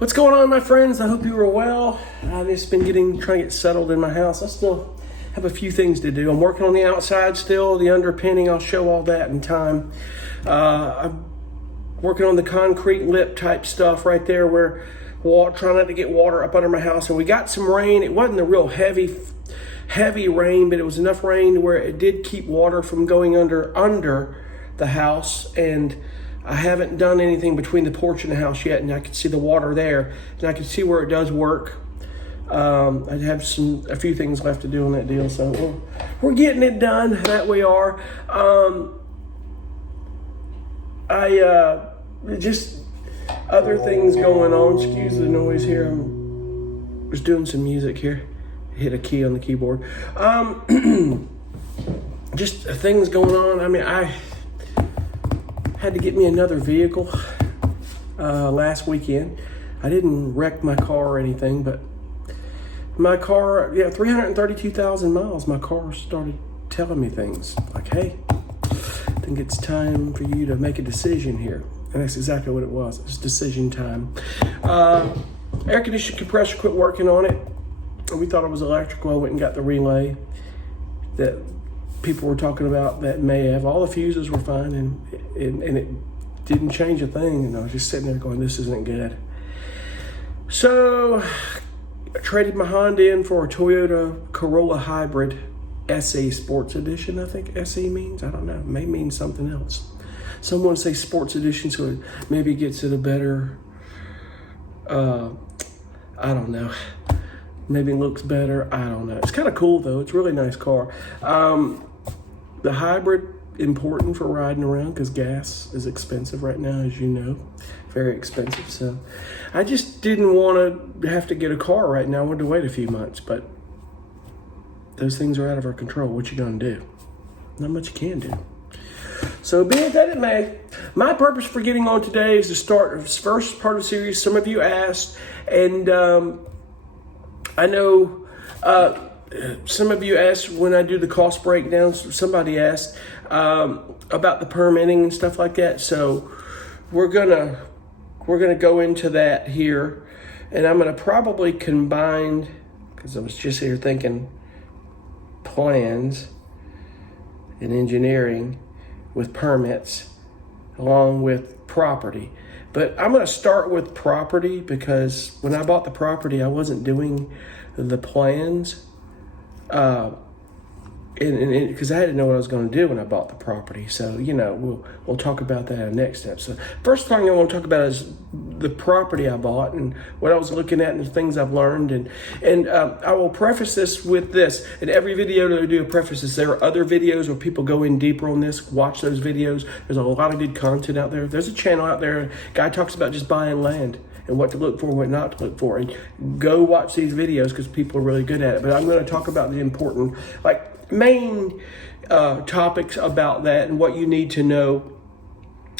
What's going on, my friends? I hope you are well. I've just been trying to get settled in my house. I still have a few things to do. I'm working on the outside still, the underpinning. I'll show all that in time. I'm working on the concrete lip type stuff right there where trying not to get water up under my house. And we got some rain. It wasn't a real heavy rain, but it was enough rain where it did keep water from going under the house. And I haven't done anything between the porch and the house yet, and I can see the water there, and I can see where it does work. I have a few things left to do on that deal, so we're getting it done. That we are. Just other things going on. Excuse the noise here. I'm just doing some music here. Hit a key on the keyboard. Just things going on. I mean, I had to get me another vehicle last weekend. I didn't wreck my car or anything, but my car, 332,000 miles, my car started telling me things like, hey, I think it's time for you to make a decision here. And that's exactly what it was. It's decision time. Air conditioning compressor quit working on it. We thought it was electrical. I went and got the relay that people were talking about that may have. All the fuses were fine, and it didn't change a thing. And I was just sitting there going, this isn't good. So I traded my Honda in for a Toyota Corolla Hybrid SE Sports Edition. I think SE means, I don't know, it may mean something else. Someone say Sports Edition, so it maybe gets it a better, I don't know. Maybe it looks better. I don't know. It's kind of cool though. It's a really nice car. The hybrid, important for riding around because gas is expensive right now, as you know. Very expensive. So I just didn't want to have to get a car right now. I wanted to wait a few months, but those things are out of our control. What you gonna do? Not much you can do. So be it that it may, my purpose for getting on today is to start this first part of the series. Some of you asked, and I know some of you asked when I do the cost breakdowns. Somebody asked about the permitting and stuff like that. So we're gonna go into that here, and I'm gonna probably combine, because I was just here thinking plans and engineering with permits along with property. But I'm going to start with property because when I bought the property, I wasn't doing the plans. Because I had to know what I was going to do when I bought the property. So, we'll talk about that in the next step. So first thing I want to talk about is the property I bought and what I was looking at and the things I've learned. And I will preface this with this. In every video that I do, a preface is there are other videos where people go in deeper on this. Watch those videos. There's a lot of good content out there. There's a channel out there. A guy talks about just buying land and what to look for and what not to look for. And go watch these videos because people are really good at it. But I'm going to talk about the important, main topics about that and what you need to know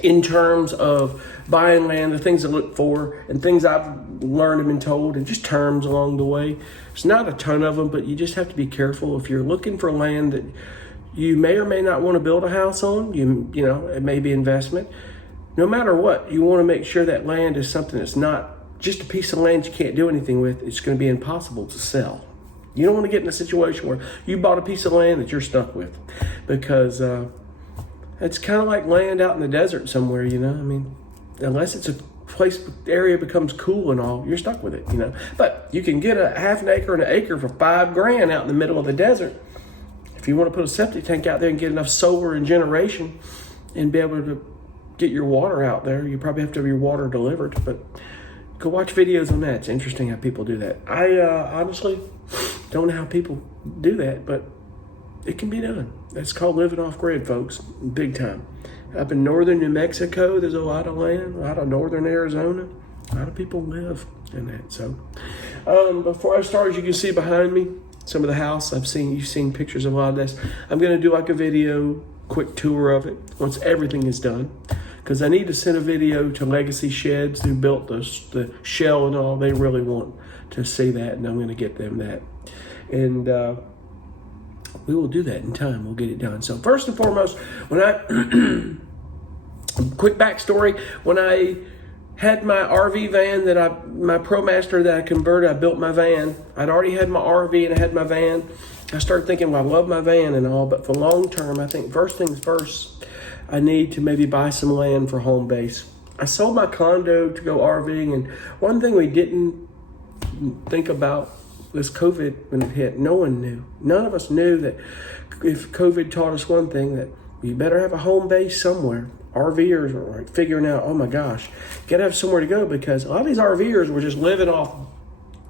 in terms of buying land, the things to look for, and things I've learned and been told, and just terms along the way. There's not a ton of them, but you just have to be careful. If you're looking for land that you may or may not want to build a house on, it may be investment. No matter what, you want to make sure that land is something that's not just a piece of land you can't do anything with. It's going to be impossible to sell. You don't want to get in a situation where you bought a piece of land that you're stuck with, because it's kind of like land out in the desert somewhere, I mean, unless it's a area becomes cool and all, you're stuck with it, But you can get a half an acre and an acre for $5,000 out in the middle of the desert. If you want to put a septic tank out there and get enough solar and generation and be able to get your water out there, you probably have to have your water delivered, but go watch videos on that. It's interesting how people do that. I honestly don't know how people do that, but it can be done. That's called living off grid, folks, big time. Up in northern New Mexico, there's a lot of land, a lot of northern Arizona. A lot of people live in that. So before I start, as you can see behind me, some of the house you've seen pictures of a lot of this. I'm going to do a video, quick tour of it once everything is done. Because I need to send a video to Legacy Sheds who built the shell and all. They really want to see that, and I'm going to get them that. And we will do that in time. We'll get it done. So first and foremost, quick backstory, when I had my RV van my ProMaster that I converted. I built my van. I'd already had my RV and I had my van. I started thinking, well, I love my van and all, but for long term, I think first things first, I need to maybe buy some land for home base. I sold my condo to go RVing, and one thing we didn't think about was COVID when it hit. No one knew. None of us knew that if COVID taught us one thing, that you better have a home base somewhere. RVers are like figuring out, oh my gosh, gotta have somewhere to go, because a lot of these RVers were just living off,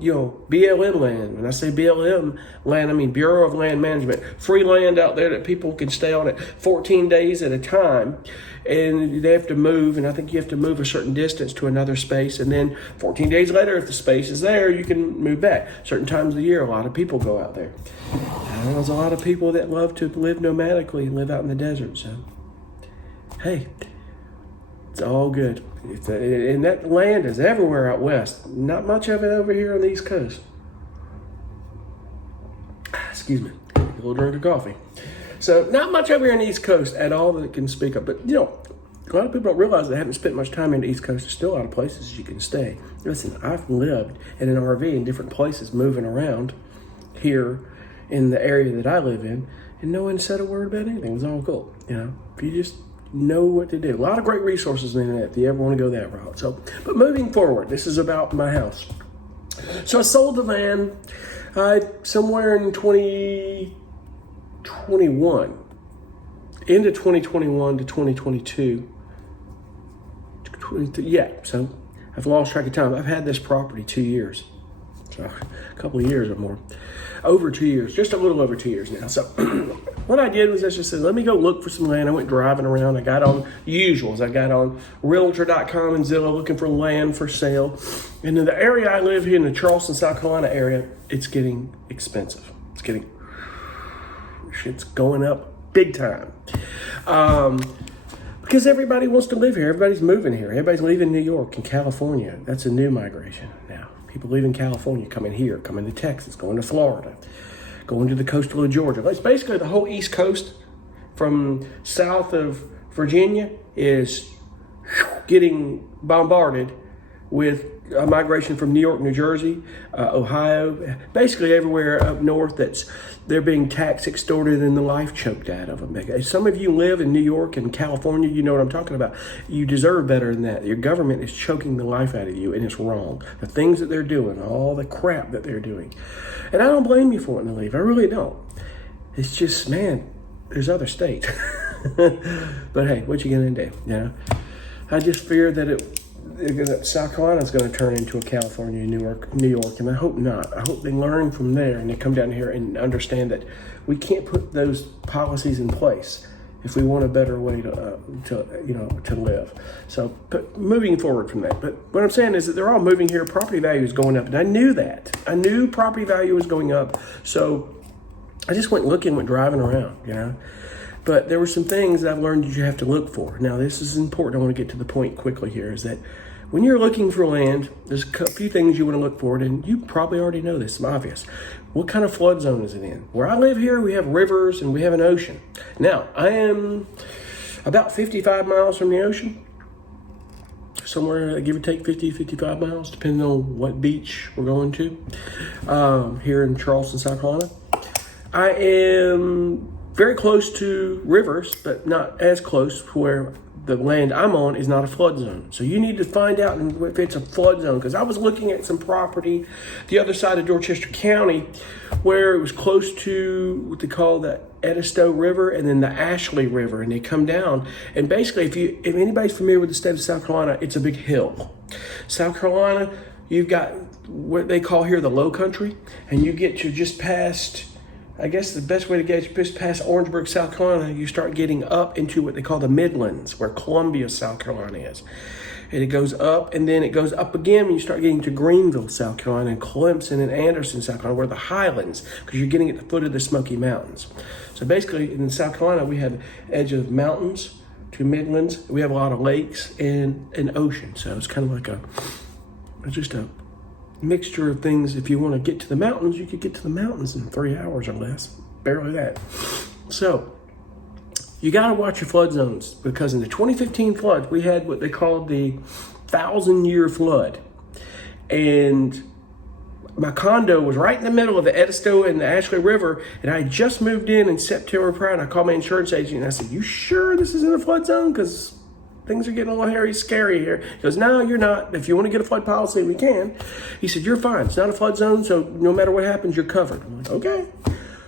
BLM land. When I say BLM land, I mean Bureau of Land Management. Free land out there that people can stay on it 14 days at a time. And they have to move, and I think you have to move a certain distance to another space. And then 14 days later, if the space is there, you can move back. Certain times of the year, a lot of people go out there. And there's a lot of people that love to live nomadically and live out in the desert. So, hey, it's all good. And that land is everywhere out west. Not much of it over here on the East Coast. Excuse me, a little drink of coffee. So not much over here on the East Coast at all that can speak up. But, a lot of people don't realize they haven't spent much time in the East Coast. There's still a lot of places you can stay. Listen, I've lived in an RV in different places, moving around here in the area that I live in, and no one said a word about anything. It was all cool. If you just know what to do. A lot of great resources on the internet if you ever want to go that route. So, but moving forward, this is about my house. So I sold the van somewhere in 2021, into 2021 to 2022. So I've lost track of time. I've had this property 2 years, so a couple of years or more. Over 2 years, just a little over 2 years now. So what I did was I just said, let me go look for some land. I went driving around. I got on usuals. I got on Realtor.com and Zillow looking for land for sale. And in the area I live here, in the Charleston, South Carolina area, it's getting expensive. Shit's going up big time. Because everybody wants to live here. Everybody's moving here. Everybody's leaving New York and California. That's a new migration now. People leaving California, coming here, coming to Texas, going to Florida, going to the coastal of Georgia. It's basically the whole East Coast from south of Virginia is getting bombarded with a migration from New York, New Jersey, Ohio, basically everywhere up north they're being tax extorted and the life choked out of them. Some of you live in New York and California, you know what I'm talking about. You deserve better than that. Your government is choking the life out of you, and it's wrong. The things that they're doing, all the crap that they're doing. And I don't blame you for wanting to leave. I really don't. It's just, man, there's other states. But hey, what you gonna do? I just fear that South Carolina is going to turn into a California, New York, and I hope not. I hope they learn from there and they come down here and understand that we can't put those policies in place if we want a better way to live. So, but moving forward from that. But what I'm saying is that they're all moving here. Property value is going up, and I knew that. I knew property value was going up, so I just went driving around, But there were some things that I've learned that you have to look for. Now, this is important. I want to get to the point quickly here, is that when you're looking for land, there's a few things you want to look for, and you probably already know this. It's obvious. What kind of flood zone is it in? Where I live here, we have rivers and we have an ocean. Now, I am about 55 miles from the ocean. Somewhere, give or take 50, 55 miles, depending on what beach we're going to, here in Charleston, South Carolina. I am very close to rivers, but not as close to where the land I'm on is not a flood zone. So you need to find out if it's a flood zone, because I was looking at some property the other side of Dorchester County where it was close to what they call the Edisto River and then the Ashley River, and they come down. And basically, if anybody's familiar with the state of South Carolina, it's a big hill. South Carolina, you've got what they call here the Low Country, and you get to just past, I guess the best way to get you just past Orangeburg, South Carolina, you start getting up into what they call the Midlands, where Columbia, South Carolina is. And it goes up, and then it goes up again when you start getting to Greenville, South Carolina, and Clemson and Anderson, South Carolina, where the Highlands, because you're getting at the foot of the Smoky Mountains. So basically, in South Carolina, we have edge of mountains to Midlands. We have a lot of lakes and an ocean. So it's kind of like just a mixture of things. If you want to get to the mountains, you could get to the mountains in 3 hours or less, barely that. So you got to watch your flood zones, because in the 2015 flood, we had what they called the 1,000-year flood. And my condo was right in the middle of the Edisto and the Ashley River, and I had just moved in September prior, and I called my insurance agent, and I said, "You sure this is in a flood zone? Because things are getting a little hairy, scary here." He goes, "No, you're not. If you want to get a flood policy, we can." He said, "You're fine. It's not a flood zone, so no matter what happens, you're covered." I'm like, okay.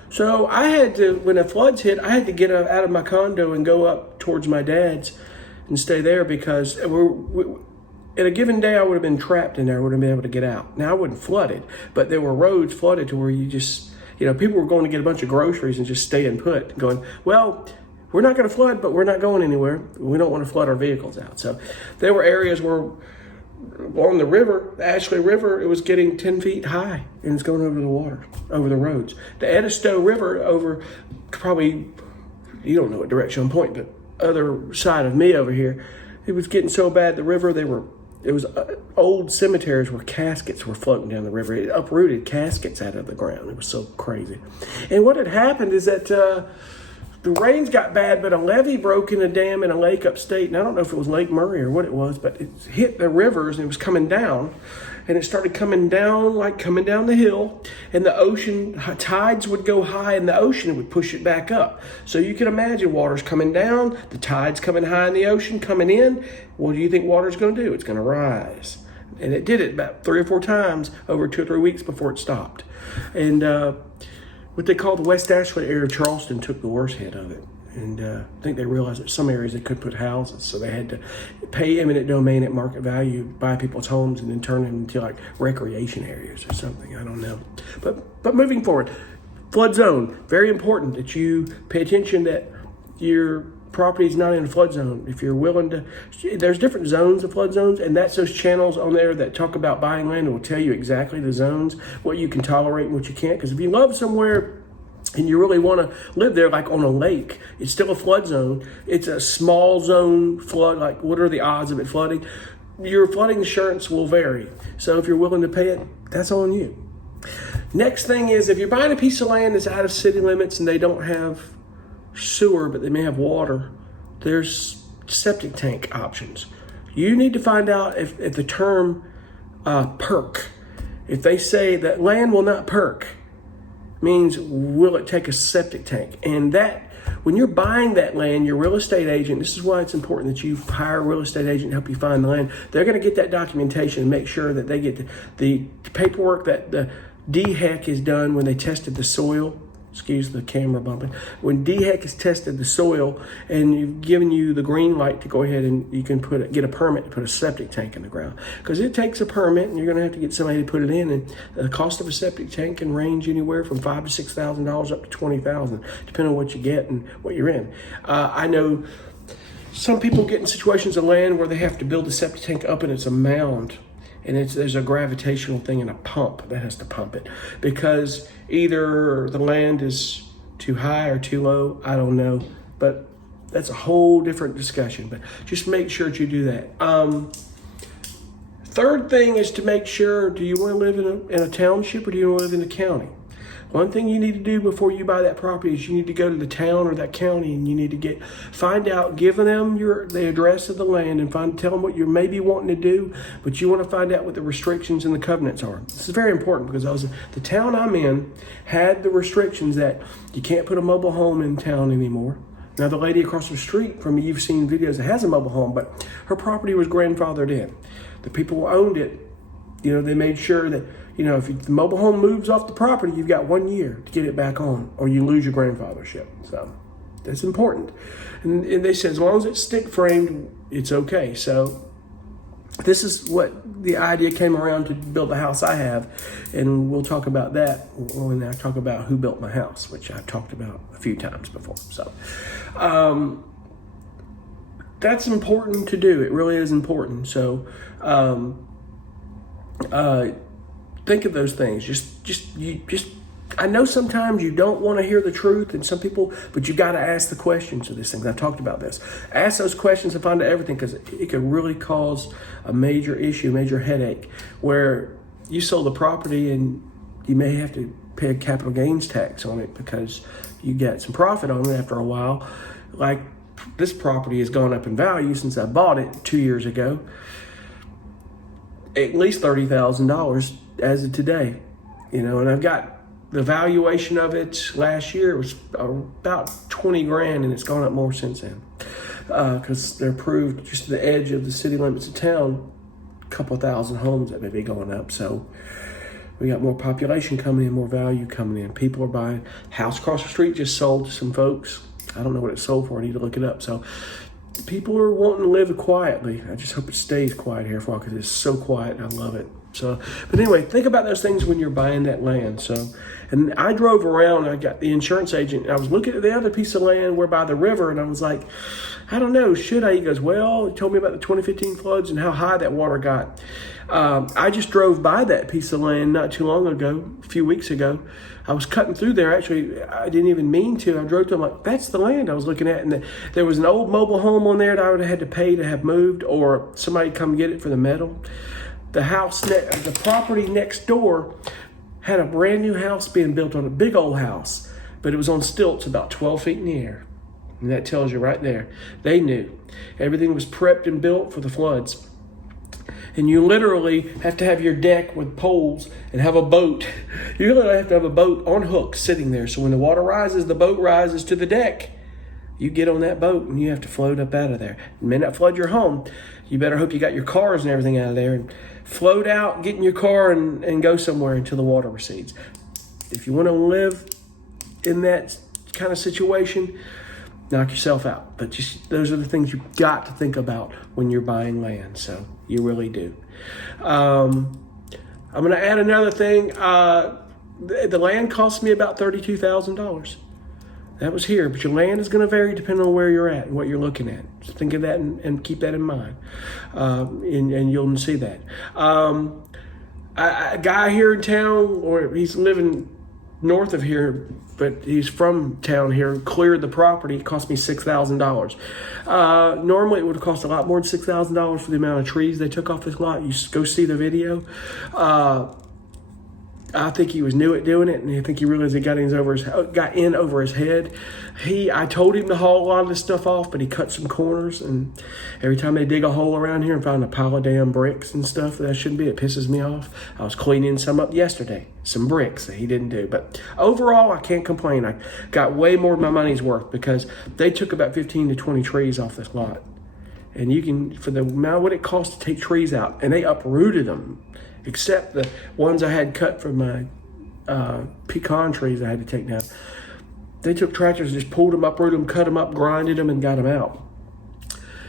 So I had to, when the floods hit, I had to get out of my condo and go up towards my dad's and stay there, because at a given day, I would have been trapped in there. I wouldn't have been able to get out. Now, I wasn't flooded, but there were roads flooded to where you just, people were going to get a bunch of groceries and just staying put, going, well, we're not going to flood, but we're not going anywhere. We don't want to flood our vehicles out. So there were areas where on the river, the Ashley River, it was getting 10 feet high, and it's going over the water, over the roads. The Edisto River over probably, you don't know what direction I'm pointing, but other side of me over here, it was getting so bad, the river, it was old cemeteries where caskets were floating down the river. It uprooted caskets out of the ground. It was so crazy. And what had happened is that the rains got bad, but a levee broke in a dam in a lake upstate. And I don't know if it was Lake Murray or what it was, but it hit the rivers and it was coming down. And it started coming down, like coming down the hill. And the ocean, tides would go high in the ocean and would push it back up. So you can imagine water's coming down, the tide's coming high in the ocean, coming in. What do you think water's going to do? It's going to rise. And it did it about 3 or 4 times over 2 or 3 weeks before it stopped. And what they call the West Ashley area of Charleston took the worst hit of it. And I think they realized that some areas they couldn't put houses, so they had to pay eminent domain at market value, buy people's homes, and then turn them into like recreation areas or something. I don't know. But moving forward, flood zone, very important that you pay attention that your property is not in a flood zone. If you're willing to, there's different zones of flood zones, and that's those channels on there that talk about buying land and will tell you exactly the zones, what you can tolerate and what you can't. Because if you love somewhere and you really want to live there, like on a lake, it's still a flood zone. It's a small zone flood. Like, what are the odds of it flooding? Your flooding insurance will vary. So if you're willing to pay it, that's on you. Next thing is, if you're buying a piece of land that's out of city limits and they don't have sewer, but they may have water, there's septic tank options. You need to find out if the term perk, if they say that land will not perk, means will it take a septic tank? And that, when you're buying that land, your real estate agent, this is why it's important that you hire a real estate agent to help you find the land. They're going to get that documentation and make sure that they get the paperwork that the DHEC is done when they tested the soil. Excuse the camera bumping. When DHEC has tested the soil and you've given you the green light to go ahead and you can get a permit to put a septic tank in the ground. Because it takes a permit and you're going to have to get somebody to put it in. And the cost of a septic tank can range anywhere from $5,000 to $6,000 up to $20,000, depending on what you get and what you're in. I know some people get in situations of land where they have to build a septic tank up and it's a mound. And there's a gravitational thing and a pump that has to pump it, because either the land is too high or too low. I don't know, but that's a whole different discussion. But just make sure that you do that. Third thing is to make sure, do you want to live in a township or do you want to live in a county? One thing you need to do before you buy that property is you need to go to the town or that county and you need to find out, give them the address of the land and tell them what you're maybe wanting to do, but you want to find out what the restrictions and the covenants are. This is very important because the town I'm in had the restrictions that you can't put a mobile home in town anymore. Now, the lady across the street from me, you've seen videos, that has a mobile home, but her property was grandfathered in. The people who owned it, they made sure that, if the mobile home moves off the property, you've got 1 year to get it back on, or you lose your grandfathership. So that's important. And they said, as long as it's stick framed, it's okay. So this is what the idea came around to build the house I have. And we'll talk about that when I talk about who built my house, which I've talked about a few times before. So that's important to do. It really is important. So think of those things. I know sometimes you don't want to hear the truth, and some people, but you got to ask the questions of these things. I've talked about this. Ask those questions and find out everything, because it could really cause a major issue, major headache, where you sold the property and you may have to pay a capital gains tax on it because you got some profit on it after a while. Like, this property has gone up in value since I bought it 2 years ago. at least $30,000 as of today, and I've got the valuation of it last year was about 20 grand, and it's gone up more since then. Because they're approved just to the edge of the city limits of town, a couple thousand homes that may be going up. So we got more population coming in, more value coming in. People are buying. House across the street just sold to some folks. I don't know what it sold for. I need to look it up. So people are wanting to live quietly. I just hope it stays quiet here for a while because it's so quiet and I love it. So, but anyway, think about those things when you're buying that land. So, and I drove around, I got the insurance agent, I was looking at the other piece of land where by the river, and I was like, I don't know, should I? He goes, well, he told me about the 2015 floods and how high that water got. I just drove by that piece of land not too long ago, a few weeks ago. I was cutting through there. Actually, I didn't even mean to. I drove to, I'm like, that's the land I was looking at. And there was an old mobile home on there that I would have had to pay to have moved, or somebody come get it for the metal. The property next door had a brand new house being built on a big old house, but it was on stilts about 12 feet in the air. And that tells you right there. They knew. Everything was prepped and built for the floods. And you literally have to have your deck with poles and have a boat. You literally have to have a boat on hooks sitting there. So when the water rises, the boat rises to the deck. You get on that boat and you have to float up out of there. It may not flood your home. You better hope you got your cars and everything out of there, and float out, get in your car and go somewhere until the water recedes. If you want to live in that kind of situation, knock yourself out. But just those are the things you've got to think about when you're buying land. So you really do. I'm going to add another thing. The land cost me about $32,000. That was here, but your land is going to vary depending on where you're at and what you're looking at. So think of that and keep that in mind, and you'll see that. A guy here in town, or he's living north of here, but he's from town here, cleared the property. It cost me $6,000. Normally, it would have cost a lot more than $6,000 for the amount of trees they took off this lot. You go see the video. I think he was new at doing it, and I think he realized he got in over his head. I told him to haul a lot of this stuff off, but he cut some corners, and every time they dig a hole around here and find a pile of damn bricks and stuff that shouldn't be, it pisses me off. I was cleaning some up yesterday, some bricks that he didn't do. But overall, I can't complain. I got way more than my money's worth because they took about 15 to 20 trees off this lot. And you can, for the amount of what it costs to take trees out, and they uprooted them. Except the ones I had cut from my pecan trees I had to take down. They took tractors, just pulled them, uprooted them, cut them up, grinded them, and got them out.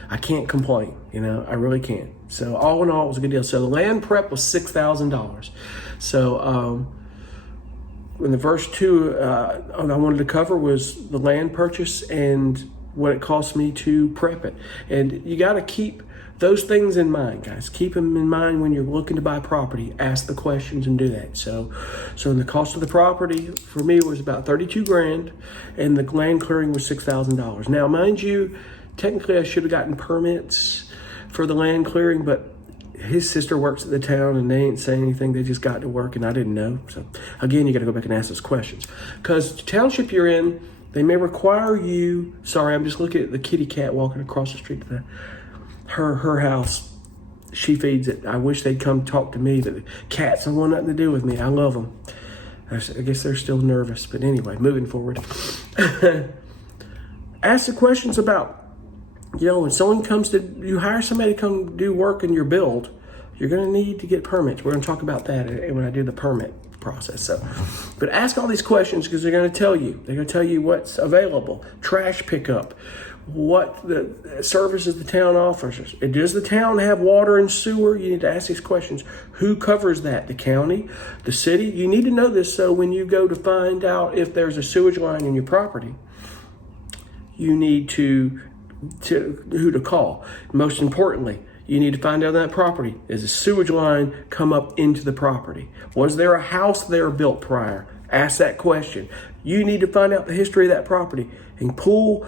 I can't complain, I really can't. So all in all, it was a good deal. So the land prep was $6,000. So in the first two I wanted to cover was the land purchase and what it cost me to prep it. And you got to keep those things in mind, guys. Keep them in mind when you're looking to buy property. Ask the questions and do that. So the cost of the property for me was about 32 grand, and the land clearing was $6,000. Now, mind you, technically I should have gotten permits for the land clearing, but his sister works at the town and they ain't saying anything. They just got to work and I didn't know. So again, you got to go back and ask those questions, because the township you're in, they may require you. Sorry, I'm just looking at the kitty cat walking across the street to her house. She feeds it. I wish they'd come talk to me, but the cats don't want nothing to do with me. I love them. I guess they're still nervous, but anyway, moving forward. Ask the questions about, when someone comes to, you hire somebody to come do work in your build, you're going to need to get permits. We're going to talk about that when I do the permit process. So, but ask all these questions because they're going to tell you. They're going to tell you what's available. Trash pickup. What the services the town offers. Does the town have water and sewer? You need to ask these questions. Who covers that? The county? The city? You need to know this so when you go to find out if there's a sewage line in your property, you need to who to call. Most importantly, you need to find out that property. Is a sewage line come up into the property? Was there a house there built prior? Ask that question. You need to find out the history of that property and pull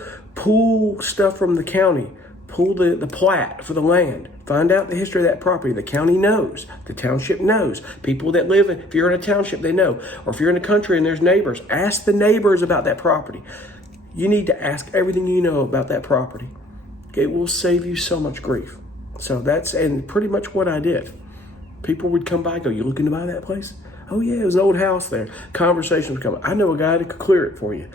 stuff from the county. Pull the plat for the land. Find out the history of that property. The county knows. The township knows. People that live if you're in a township, they know. Or if you're in a country and there's neighbors, ask the neighbors about that property. You need to ask everything you know about that property. It will save you so much grief. So and pretty much what I did. People would come by and go, "You looking to buy that place?" "Oh yeah, it was an old house there." Conversation would come. "I know a guy that could clear it for you."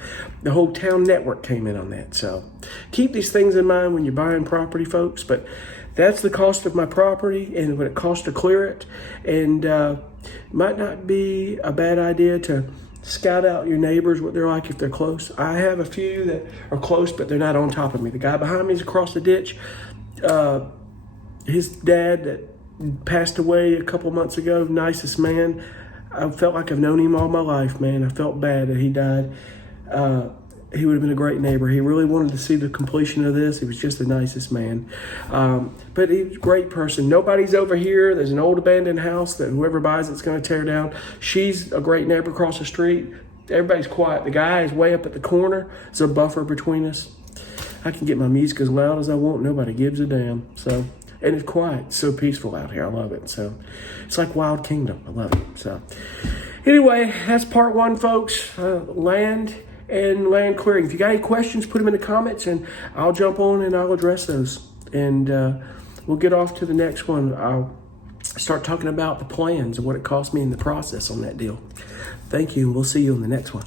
The whole town network came in on that. So keep these things in mind when you're buying property, folks. But that's the cost of my property and what it costs to clear it. And might not be a bad idea to scout out your neighbors, what they're like if they're close. I have a few that are close, but they're not on top of me. The guy behind me is across the ditch. His dad that passed away a couple months ago, nicest man. I felt like I've known him all my life, man. I felt bad that he died. He would have been a great neighbor. He really wanted to see the completion of this. He was just the nicest man. But he was a great person. Nobody's over here. There's an old abandoned house that whoever buys it's going to tear down. She's a great neighbor across the street. Everybody's quiet. The guy is way up at the corner. There's a buffer between us. I can get my music as loud as I want. Nobody gives a damn. So, and it's quiet. It's so peaceful out here. I love it. So it's like Wild Kingdom. I love it. So anyway, that's part one, folks. Land and land clearing. If you got any questions, put them in the comments and I'll jump on and I'll address those. And we'll get off to the next one. I'll start talking about the plans and what it cost me in the process on that deal. Thank you, and we'll see you on the next one.